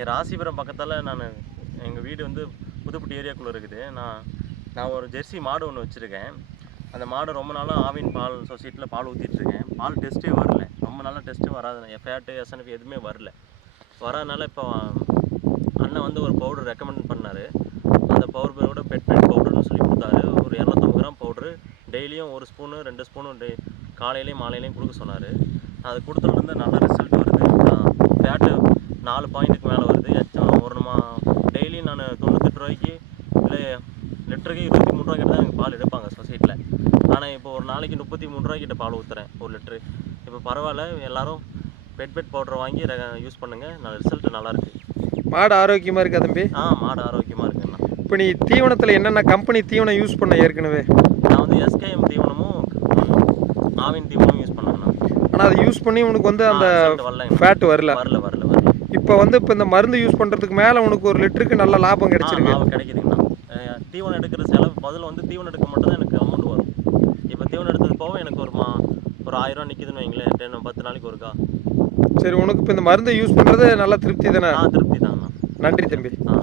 என் ராசிபுரம் பக்கத்தில் நான் எங்கள் வீடு வந்து புதுப்பட்டி ஏரியாக்குள்ளே இருக்குது. நான் நான் ஒரு ஜெர்சி மாடு ஒன்று வச்சுருக்கேன். அந்த மாடு ரொம்ப நாளாக ஆவின் பால் சொசைட்டியில் பால் ஊற்றிட்டுருக்கேன் பால் டெஸ்ட்டே வரல. ரொம்ப நாளாக டெஸ்ட்டே வராது. ஃபேட்டு எஸ்என்எஃப் எதுவுமே வரல. வராதனால இப்போ அண்ணன் வந்து ஒரு பவுடர் ரெக்கமெண்ட் பண்ணார். அந்த பவுடர் பேரோட பெட் பவுடர்னு சொல்லி கொடுத்தாரு. ஒரு இரநூத்தம்பது கிராம் பவுடரு டெய்லியும் ஒரு ஸ்பூனு ரெண்டு ஸ்பூனு டெய் காலையிலையும் மாலையிலையும் கொடுக்க சொன்னார். அது கொடுத்ததுலேருந்து நல்ல ரிசல்ட் வருது. ஃபேட்டு நாலு பாயிண்ட்டுக்கு மேலே வருது எச்சம் ஒரு மா டெய்லியும் நான் தொண்ணூத்தெட்டு ரூபாய்க்கு இல்லை லிட்டருக்கு இருபத்தி மூணு ரூபாய்க்கு தான் எனக்கு பால் எடுப்பாங்க சொசைட்டியில் ஆனால் இப்போ ஒரு நாளைக்கு முப்பத்தி மூணு ரூபாய்க்கிட்ட பால் ஊற்றுறேன் ஒரு லிட்ரு இப்போ பரவாயில்ல எல்லாரும் பெட் பெட் பவுடர் வாங்கி யூஸ் பண்ணுங்கள் நல்ல ரிசல்ட் நல்லாயிருக்கு மாடு ஆரோக்கியமாக இருக்கா தம்பி? ஆ மாடு ஆரோக்கியமாக இருக்குண்ணா இப்போ நீ தீவனத்தில் என்னென்ன கம்பெனி தீவனம் யூஸ் பண்ண ஏற்கனவே? நான் வந்து எஸ்கேஎம் தீவனமும் ஆவின் தீவனமும் யூஸ் பண்ணேண்ணா ஆனால் அதை யூஸ் பண்ணி உனக்கு வந்து அந்த. ஃபேட் வரல வரல வரல. இப்போ வந்து இப்போ இந்த மருந்து யூஸ் பண்ணுறதுக்கு மேலே உனக்கு ஒரு லிட்டருக்கு நல்ல லாபம் கிடைச்சிருக்கு. லாபம் கிடைக்குதுங்கண்ணா. தீவனம் எடுக்கிற செலவு பதில் வந்து தீவனம் எடுக்க மட்டும் தான் எனக்கு அமௌண்ட் வரும். இப்போ தீவனம் எடுத்தது போக எனக்கு ஒரு மா ஒரு ஆயிரம் ரூபா நிற்கிதுன்னு வைங்களேன். டென் பத்து நாளைக்கு ஒருக்கா. சரி உனக்கு இப்போ இந்த மருந்தை யூஸ் பண்ணுறது நல்ல திருப்தி தானே? ஆ திருப்தி தாங்கண்ணா. நன்றி தம்பி. ஆ